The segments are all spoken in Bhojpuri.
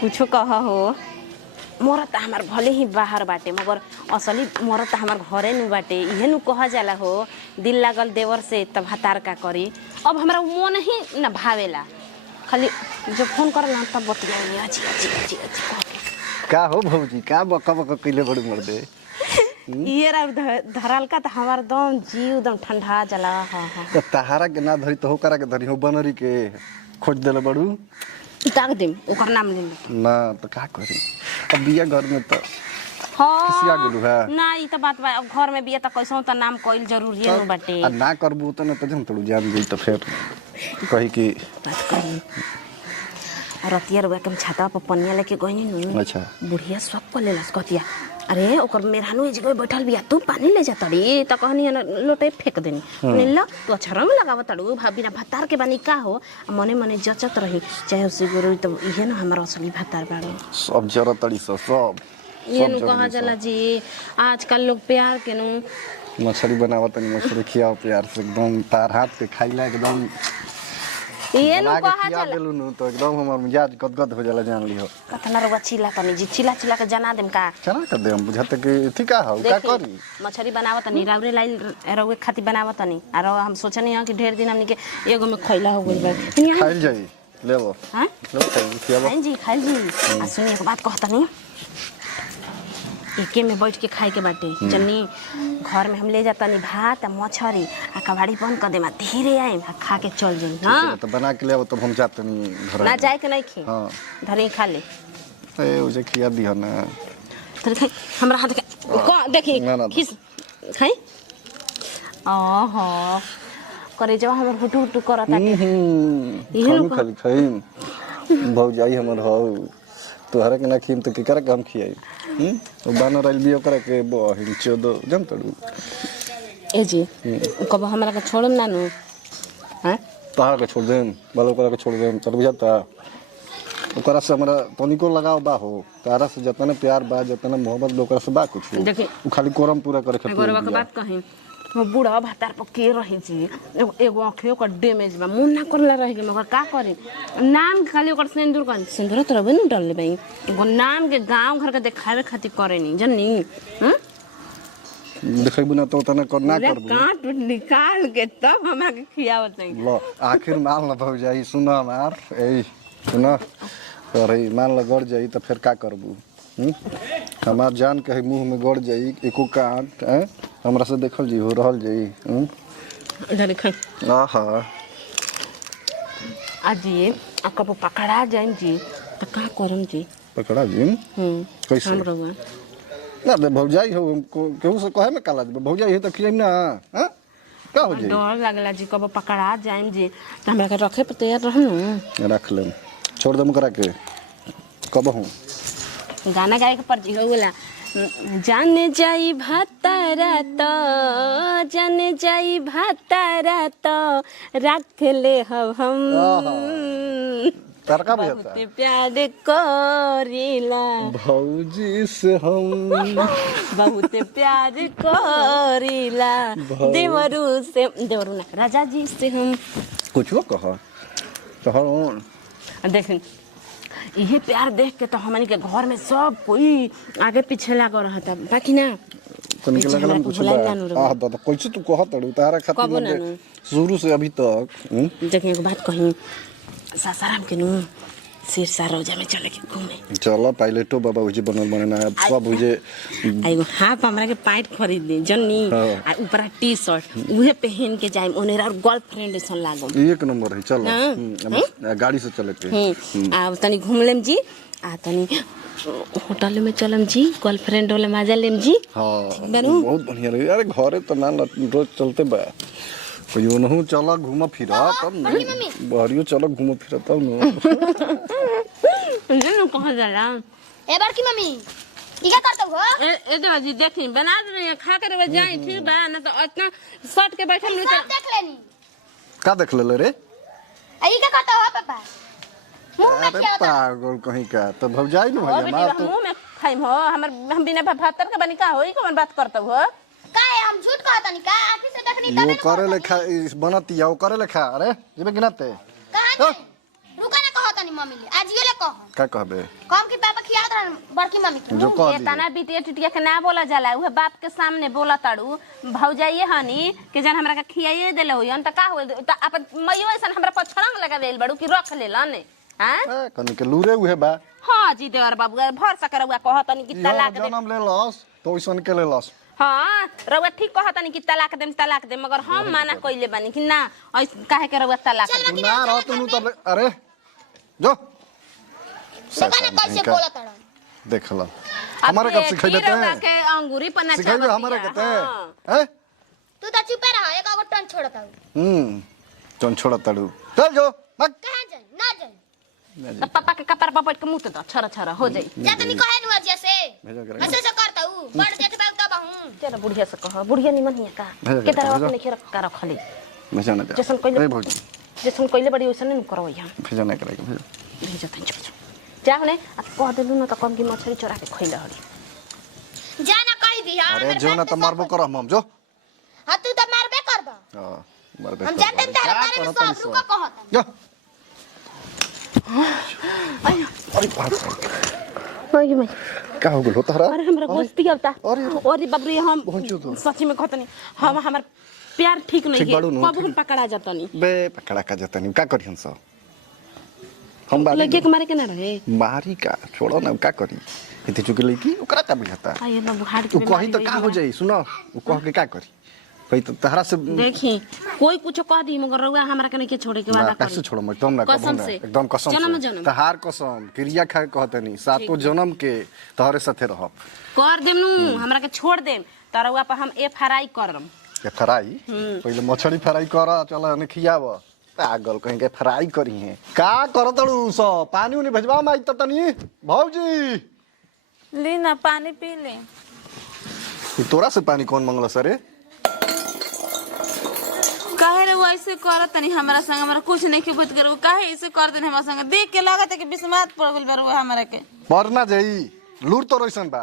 कुछ कह हो मोर त हमार भले ही बाहर बाटे मगर असली मोर त हमार घरे नु बाटे इहे नु कह जाला हो दिल लागल देवर से तब हतार का करी। अब हमरा मन ही न भावेला खाली जो फोन करला तब बतिया अच्छी का हो भौजी का बका बका कइले बड़ मर दे ये धरल का त हमार दम जीव एकदम ठंडा जला। हां हां त तहारा के ना धरी तो हो करा के धरी हो बनरी के खोज देले बड़ू ताक देम ओकर नाम ले ना तो का करी अब बिया घर में तो हां किसिया गेलू है ना ई त बात बा घर में बिया त कैसो त नाम कइल जरूरी नु बाटे आ ना करबू त न त जम तड़ू जान गई तो फिर कही कि बात करी रतिया रुआ के छाता पर पनिया लेके गइनी नु। अच्छा बुढ़िया सब को लेलस कहतिया अरे ओकर मेहरानू ए जगह बैठल बिया तू पानी ले जा तड़ी त कहनी लोटे फेंक देनी नीला तू अच्छा रंग लगाव तड़ू भाभी ना भतार के बानी का हो मने मने जचत रही चाहे उसी गुरु त इहे ना हमर असली भतार बाड़ो सब जरतड़ी सब ये नु कहा जाला जी आजकल लोग प्यार के नु मछली बनावत नहीं मछली खियाओ प्यार से एकदम तार हाथ पे खाइला एकदम ये नु कहा खिया जाला देलू नु तो एकदम हमर मिजाज गदगद हो जाला जान लियो कतना रुआ चिल्ला तनी जी चिल्ला चिल्ला के जना देम का चना कर दे हम बुझाते कि ठीक है का करी मछली बनावत नहीं रावरे लाइल रउए खाती बनावत नहीं और हम सोचनी है कि ढेर दिन हमनी के एगो में खइला हो गइल बा खाइल जाई लेबो हां लो खियाबो खाइल जी आ सुनिए एक बात कहता नहीं एके में बैठ के खाए के बाटे जन्नी घर में हम ले जाता नहीं भात आ मछरी आ कबाड़ी बंद कर देमा धीरे आए आ खा के चल जाई। हां तो बना के लेबो तब हम जाते नहीं घर ना जाए के नहीं खे हां धरी खा ले ए उजे खिया दियो ना धरी खाई हमरा हाथ को देखी खिस खाई ओहो करे जब हमर हुटू हुटू करता खाली खाली खाई भौजाई हमर हो तोहरा के ना खिम तो केकरा के हम खियाई तो बानर आइल बियो करे के बहिन चोदो जम तड़ू ए जी कब हमरा के छोड़म ना नु हां तोहरा के छोड़ देम बालो करे के छोड़ देम तर बुझाता ओकरा से हमरा तनिको लगाव बा हो तारा से जतना प्यार बा जतना मोहब्बत बा ओकरा से बा कुछ देखी उ खाली कोरम पूरा करे खातिर गोरवा के बात कही वो बूढ़ा भातार पर के रही जी एगो आंखियों का डैमेज बा मुंह ना करला रह के मगर का करे नाम खाली ओकर सिंदूर का सिंदूर तो रबे न डालले भाई एगो नाम के गांव घर के देखावे खातिर करे नी जन्नी हां देखैबू ना तो तना कर ना करबू काट निकाल के तब हमरा के खियावत नहीं लो आखिर मान ल भौजाई सुन हमार ए सुन अरे मान ल गड़ जाई तो फिर का करबू हमार जान के मुंह में गड़ जाई एको काट हैं हमरा से देखल जी हो रहल जाई इधर खाई आहा अजी कब पकड़ा जाइम जी तो का करम जी पकड़ा जी कैसे हम रहुआ ना दे भौजाई हो केहू से कहे में काला दे भौजाई है तो खियाई ना हां का हो जाई डर लागला जी कब पकड़ा जाइम जी तो हमरा के रखे पे तैयार रहनु रख ले छोड़ दम करा के कब हूं गाना गाए के पर जी होला जाने जाई भातारा तो जाने जाई भातारा तो रख ले हम तरका भी होता बहुत प्यार करीला भौजी से हम बहुत प्यार करीला देवरू ना राजा जी से हम कुछ कह तो देखें यही प्यार देख के तो हमनी के घर में सब कोई आगे पीछे लागो रहता बाकी ना तन के लगन कुछ बा दादा कैसे तू कहत अड़ू तारा खातिर शुरू से अभी तक देखिए एक बात कही सासाराम के नु सिरसा रोजा में चले के घूमे चलो पायलटो बाबा उजे बनल बने ना सब उजे आइगो हाफ हमरा के पैंट खरीद दे जन्नी आ ऊपर टी शर्ट उहे पहन के जाइम ओनेरा और गर्लफ्रेंड सन लागो एक नंबर है चलो गाड़ी से चले के आ तनी घूम लेम जी आ तनी होटल में चलम जी गर्लफ्रेंड वाला मजा लेम जी हां बहुत बढ़िया रही अरे घरे तो ना रोज चलते बा कहियो नहु चला घूम फिर तब न बहरियो चला घूम फिर तब न जन्नो कहां जाला ए बड़की मम्मी ई का करत हो ए देवा जी देखी बना दे खा के रे जाई ठीक बा ना तो इतना सट के बैठल नहीं सब देख लेनी का देख ले रे ई का करत हो पापा मुंह में अरे पागल कहीं का तो भौजाई न भैया मार तो मुंह में खाइम हो हम बिना भातर के बनी का होई कौन बात करत हो काहे हम झूठ कहतनी का आखी से देखनी तबे वो करे ले खा बनती है वो करे ले खा अरे जेबे गिनाते कहां रुका ना कहत कहता नहीं मम्मी ले आज ये ले कह का कहबे कम की पापा खिया दरन बड़की मम्मी के जो कह दी तना बिटिया टिटिया के ना बोला जाला उहे बाप के सामने बोला ताड़ू भौजाइए हनी कि जन हमरा के खियाइए देले होयन त का हो त अपन मइयो ऐसन हमरा पर छड़ंग लगा देल बड़ू कि रख लेलन हां कनी के लूरे उहे बा हां जी देवर बाबू भर सकरवा कहतनी कि तलाक दे जन्म ले लस तो ओइसन के ले लस हाँ रउआ ठीक कहतनी कि तलाक दे मगर हम माना कइले बानी कि ना काहे के रउआ तलाक दे ना रह तू तब अरे जो देखा ना कैसे बोला तड़न देख ला हमारे कब सिखाई देते हैं के अंगूरी पर नचा सिखाई हमारे कहते हैं हैं तू तो चुप रह एक और टन छोड़ता हूं चल छोड़ तड़ू चल जो मत कहां जाए ना जाए त पापा के कपार पर बैठ के मुंह दो छरा छरा हो जाई जा तनी कहे नु जैसे भेजा करेगा ऐसे से करता हूं बड़ जेठ बाग तब हूं तेरा बुढ़िया से कह बुढ़िया निमन हिया का के तरह अपने खेर का रखली भेजा ना जैसन कइले ए भौजी जैसन कइले बड़ी वैसन न करो यहाँ भेजा ना करेगा भेजा भेजो तनी चुप जा ने आ कह देलु न त कम की मछली चोरा के खइले हड़ी जा ना कह दी हां अरे जो ना तो मारबो करम हम जो हां तू तो मारबे करबा हां मारबे हम जानते हैं तारे बारे में सब रुका कहता जो अरे बाप ओए मैं का हो गेल तोहरा अरे हमरा गोस्ती आवता अरे अरे बाप रे हम पहुंचो तो सच्ची में कहतनी हम हमर प्यार ठीक नहीं ठीक है बाड़ू नु, कब हम पकड़ा जातनी बे पकड़ा का जतनी का करी हम सब हम बारी लगे के मारे के ना रहे मारी का छोड़ो ना का करी इते चुके लईकी ओकरा का बुझाता आ ये बाबू हार्ट तू कही तो का हो जाई सुनो वो कह के का करी कही तो तहरा से देखी कोई कुछ कह दी मगर रउआ हमरा के नहीं के छोड़े के वादा कैसे छोड़ो मैं एकदम ना कसम कहूं ना से। एकदम कसम जन्म से जन्म। तहार कसम क्रिया खा कहतनी सातो जन्म के तहरे साथे रहब कर देम नु हमरा के छोड़ देम त रउआ पर हम एफआरआई करम के फ्राई पहले मछली फ्राई कर चल ने खियाव पागल कहीं के फ्राई करी है का करतड़ू सो पानी उनी भेजवा माई तनी भौजी ली ना पानी पी ले तोरा से पानी कौन मंगल सरे काहे रे वो ऐसे करत तनी हमरा संग हमरा कुछ नहीं के बात करो काहे ऐसे कर देन हमरा संग देख के लागत है कि बिस्मात पड़ गेल बार वो हमरा के मरना जाई लूर तो रोइसन बा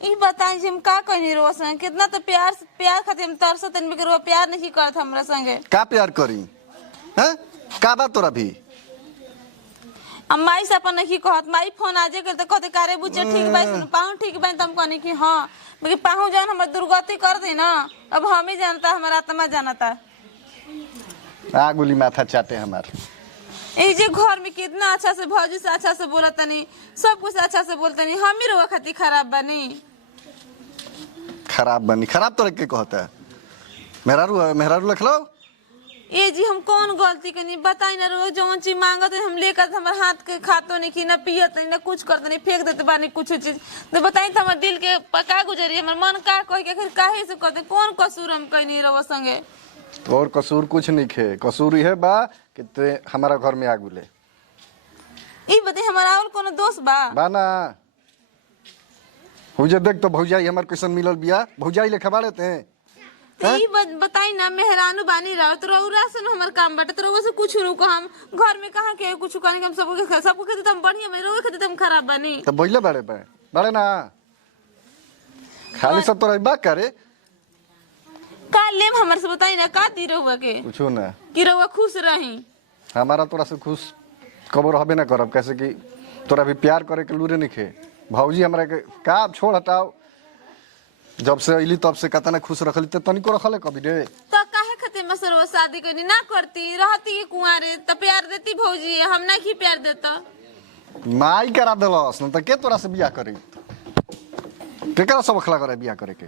ई बताई जे हम का कहनी रो संग कितना तो प्यार खातिर हम तरसत तनी के रो प्यार नहीं करत हमरा संगे का प्यार करी हैं का बात तोरा भी हम माई से अपन नहीं कहत माई फोन आजे कर त कहते कारे बुच्चे ठीक बाई सुन पाऊ ठीक बाई तम कहनी कि हां मगर पाऊ जान हमर दुर्गति कर दे ना अब हम ही जानता हमारा आत्मा जानता आगुली माथा चाटे हमार ए जे घर में कितना अच्छा से भौजी से अच्छा से बोलत तनी सब कुछ अच्छा से बोलत नहीं हम ही रो खाती खराब बनी खराब बनी खराब तो के कहता है मेहरारू लिख लो ए जी हम कौन गलती कनी बताई ना रोज जौन चीज मांगत है हम लेकर हमारे हाथ के खातो नहीं कि ना पियत नहीं ना कुछ करते नहीं फेंक देते बानी कुछ चीज तो बताई तो हमारे दिल के पका गुजरी हमारे मन का कह के आखिर काहे से करते कौन कसूर हम कहीं रहो संगे तोर कसूर कुछ नहीं खे कसूर है बा कि ते हमारा घर में आगुले ई बताई हमारा और कोनो दोस्त बा बाना हुजे देख तो भौजाई हमर कैसन मिलल बिया भौजाई लेखा बाड़े ते ई बताई ना मेहरानू बानी रहो तो रौरा से हमर काम बाटे तो रौरा से कुछ रुको हम घर में कहां के कुछ कहने के हम सबको कहते हम बढ़िया में रौरा कहते हम खराब बानी तो बोले बाड़े ना खाली सब तो रहबा करे का लेम हमर से बताई ना का दी रहुआ के कुछो ना कि रहुआ खुश रही हमारा तोरा से खुश कबो रहबे ना करब कैसे कि तोरा भी प्यार करे के लूरे नहीं खे भौजी हमरा के का छोड़ हटाओ जब से अइली तब से कतना खुश रखली त तनिको रखले कभी रे तो काहे खातिर मैं सरवा शादी करनी ना करती रहती कुंवारे तो प्यार देती भौजी हम ना की प्यार देता माई करा देलस न त के तोरा से बियाह करी केकरा सब खला करे बियाह करे के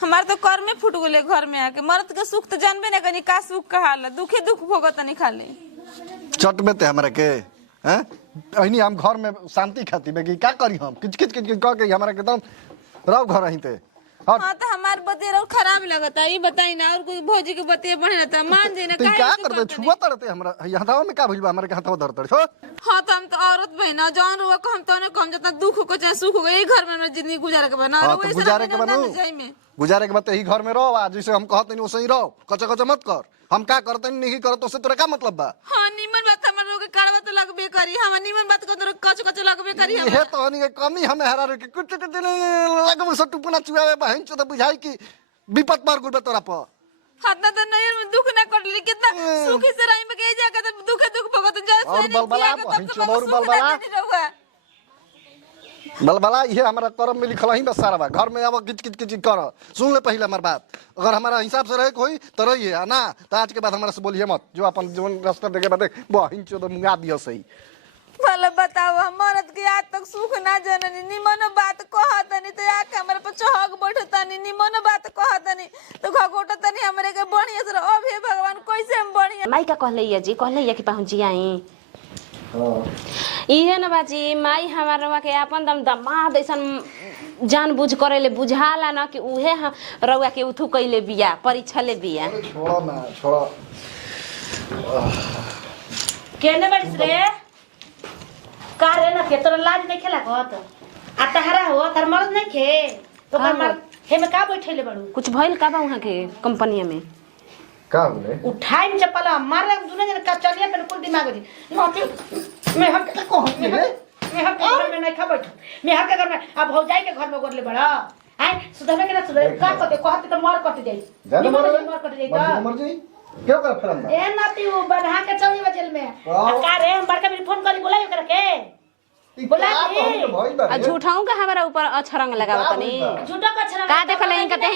हमार तो कर में फुट गेले घर में आके मर्द के सुख तो जानबे ना कनी का सुख का हाल दुखे दुख भोगत नहीं खाली चट में ते हमरा के हैं अहिनी हम घर में शांति खाती बे कि का करी हम किच किच किच कह के हमरा के एकदम रहो घर अहिते और हाँ तो हमार बतेर और खराब लगता है ये बताई ना और कोई भौजी के बते बढ़े रहता मान जे ना तू काहे का ऐसे करते करते छुआ तड़ते हमरा हथावा में का भइल बा हमरा के हथावा धरतड़ हो हाँ तो हम तो औरत बहना जान रुआ को हम तो ने कम जितना दुख हो चाहे सुख हो यही घर में मैं जिंदगी गुजारे के बना हां तो गुजारे के बनू गुजारे के बाद यही घर में रहो आज जैसे हम कहते नहीं वैसे ही रहो कचा कचा मत कर हम का करते नहीं करत उससे तोरा का मतलब बा हाँ निमन बात हमर लोग के काढ़वा तो लगबे करी हम निमन बात को तो कच कच लगबे करी हम ये तो हनी के कमी हमें हरा के कुछ कुछ लगबो सब टुपना चुआवे बहन चो तो बुझाई कि विपत मार गुल तोरा पर हाथ तो नहीं में दुख ना कर ली कितना सुखी से रही में के जाके तो दुख भगत जा और बलबला बलबला बलबला ये हमारा कर्म में लिखल ही बस सारा बा। घर में अब किच किच किच कर सुन ले पहले हमार बात। अगर हमारा हिसाब से रहे कोई तो रहिए ना तो आज के बाद हमारे से बोलिए मत। जो अपन जीवन रास्ता देखे बात बहिन चो तो मुंगा दियो सही। भला बताओ हम मरद के आज तक सुख ना जननी निमन बात कहतनी तो आके हमरे पर चहक बैठतनी निमन बात कहतनी तो घगोटतनी हमरे के बढ़िया से अब हे भगवान कैसे हम बढ़िया माई का कहले जी कि पहुंची आई इहे न बाजी माई हमारा के अपन दम दमाद ऐसन जानबूझ करेले बुझाला ना कि उहे रउआ के उथु कइले बिया परीक्षा ले बिया। छोड़ो ना छोड़ो केने बड़िस रे का रे ना के तोरा लाज नहीं खेला कहत आ तहरा हो तार मर्द नहीं खे तो कर मर हे में का बैठेले बड़ू कुछ भइल का बा वहां के कंपनी में का बोले उठाई में चपला मारे दुने जन का चलिए बिल्कुल दिमाग हो जी नोटी मैं हम के को मैं हम के घर में नहीं खा बैठ मैं हम के घर में अब हो जाए के घर में गोरले बड़ा आय सुधरने के ना सुधर का कहते कहते तो मार कट जाई ज्यादा मार कट जाई का मर जी क्यों कर फिरन ए नाती वो बधा के चली बजेल में का रे हम बड़का मेरी फोन करी बोलाई ओकरा के बोला आ झूठाऊ का हमारा ऊपर अछरंग लगाव तनी झूठा का छरा का देखल हई कते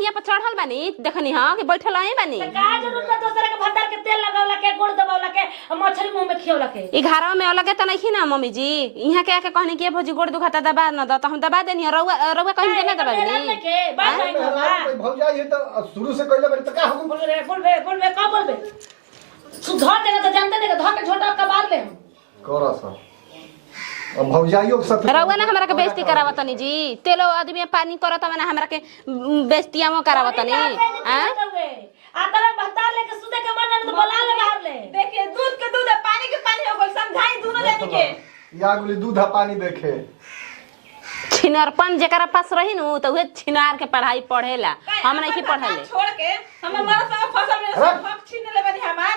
ही पर चढ़ल बानी देखनी हां कि बैठल हई बानी का जरूरत बा दूसरा के भंडार के तेल लगावला के गुड़ दबावला के मछली मुंह में खियवला के ई घरवा में अलगे त नहीं ना मम्मी जी इहां के आके कहनी के भौजी गोड़ दुखाता दबा न द त हम दबा देनी रउआ कहीं के ना दबा देनी के बात नहीं होगा भौजा ये तो शुरू से कइले बड़ी त का हुकुम बोलबे का बोलबे सुधर देना तो जानते नहीं धर के छोटा कबार ले करा सा अब भौजाइयो के साथ रउआ ना हमरा के बेइज्जती करावत तनी जी तेलो आदमी पानी करत ना हमरा के बेइज्जतिया में करावत तनी हां आ तरह बता ले के सुते के मन तो बोला ले बाहर ले देखिए दूध के दूध है पानी के पानी हो गइल समझाई दोनों जानी के या गुली दूध पानी देखे छिनरपन जेकरा पास रही नु तो उहे छिनार के पढ़ाई पढ़ेला हम नहीं की पढ़ले छोड़ के हमर मरद संग फसल में हक छीन ले बनी हमार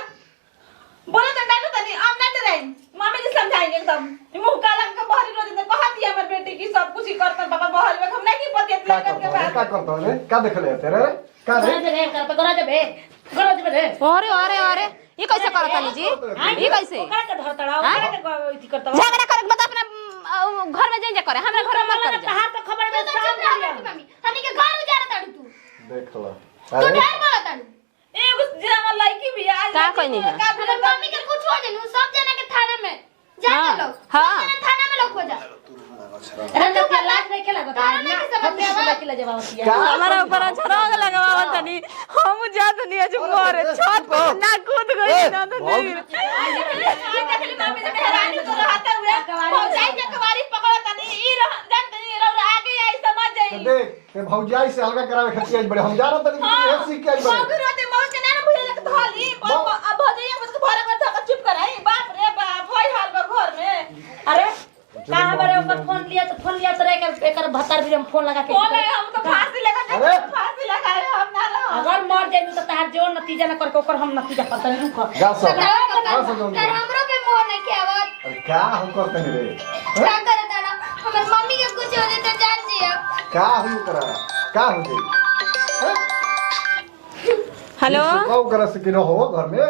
बोले तो डालो तनी हम ना डराई मम्मी जी समझाएंगे एकदम मुंह काला के बहरी रोज तो कहती हमर बेटी की सब कुछ ही करतन पापा बहरी में हम नहीं की पतियत लगन के बाद का करतो रे का देखले तेरे रे का रे कर पे गराज बे रे अरे ये कैसे करत तनी जी ये कैसे ओकरा के धरतड़ा ओकरा के इति करतड़ा झगड़ा करे बता अपना घर में जे करे हमरा घर में मत कर जा हां तो खबर में सब मम्मी तनी के घर उजाड़ ताड़ू तू देखला तू ढेर बोला ताड़ू ए उस जिरा में लड़की भी आज का कहनी है अरे मम्मी के कुछ हो जनु सब जना के थाने में जा लो हां थाना में लोग हो जा अरे तो के लाज नहीं खेला बता ना समझ में के ले जवाब हमारा ऊपर छरंग लगावत तनी हम जात नहीं आज मोर छत पर ना कूद गई ना तो नहीं देखली मम्मी से हैरानी तो रहता हुए पहुंचाई के कवारी पकड़ तनी ई जान तनी रौरा आगे आई समझ जाई देख ते भौजाई से अलग करावे खर्ची आज बड़े हम जा रहे तनी ये सीख के आई बड़े मम्मी रोते मौत के ना भूले लग धोली अब भौजैया मत भरे मत थक चुप कराई बाप रे बाप होई हाल बा घर में अरे कहां बड़े ऊपर फोन लिया तो एकर भत्तर भी हम फोन लगा के बोले हम तो फांसी लगा हम ना लो अगर मर जाए तो तार जो नतीजा न करके ओकर हम नतीजा पता नहीं रुक जा सब समझाऊंगा हमरो के मोह नहीं के आवत अरे क्या हम करते हैं रे क्या करे ताड़ा हमर मम्मी के कुछ हो जाए तो जान जी अब क्या हम करा क्या हो गई हेलो कहो करा से कि रहो घर में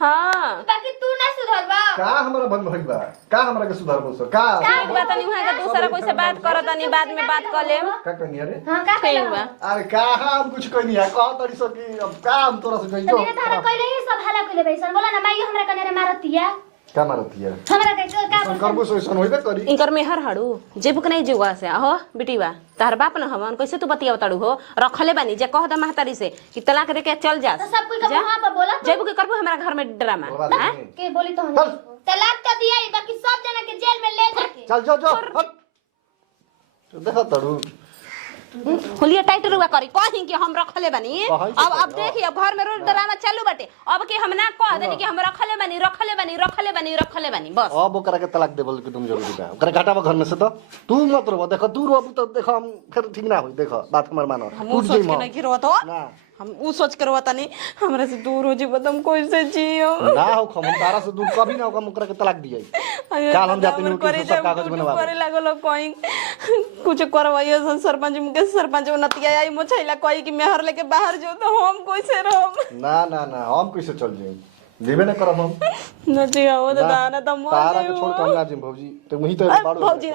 हां बाकी तू ना सुधरबा का हमरा बन भइल बा का हमरा के सुधार बोल का ठीक बात नहीं वहां का दूसरा कोई से बात करत नहीं बाद में बात कर लेम का कहनी अरे हां का ठीक बा अरे का हम कुछ कहनी है कह तड़ी सो कि अब का हम तोरा से कहियो तभी तारा कहले ही सब हाला कहले बैसन बोला ना माई हमरा कने रे मारतिया का मारती है हमरा के का करबो सोइसन होइबे करी इनकर मेहर हड़ू जेबुक नहीं जुआ से अहो बिटिवा तार बाप न हमन कैसे तू बतिया तड़ू हो रखले बानी जे कह द महतारी से कि तलाक दे के चल जा तो सब कोई का वहां पर बोला जेबुक करबो हमरा घर में ड्रामा हां के बोली तो हम तलाक तो दिया ही बाकी सब जना के जेल में ले जाके चल जो हट तो देखा तड़ू हुलिया टाइट रुआ करी कहीं कि हम रखले बानी अब देखिए अब घर में रोज ड्रामा चालू बाटे अब कि हम ना कह देनी कि हम रखले बानी बस अब ओकरा के तलाक देबल कि तुम जरूरी बा ओकरा घाटा घर में से तो तू मत रो देखो तू रो तो देखो हम फिर ठीक ना होई देखो बात हमर मानो हम सोच के नहीं गिरो तो ना हम उ सोच कर बता नहीं हमरा से दूर हो जी तुम कैसे जियो ना हो हम तारा से दूर कभी ना होगा मुकरा के तलाक दिया काल हम जाते नहीं करे सब कागज बनवा करे लागल कोई कुछ करवाइयो सरपंच मुके सरपंच नतिया आई मोछैला कोई कि मेहर लेके बाहर जो तो हम कैसे रहम ना ना ना हम कैसे चल जाई जेबे ना करब हम नतिया हो तो दाना त मोर तारा के छोड़ के हम ना जिम भौजी तो वही तो बाड़ो भौजी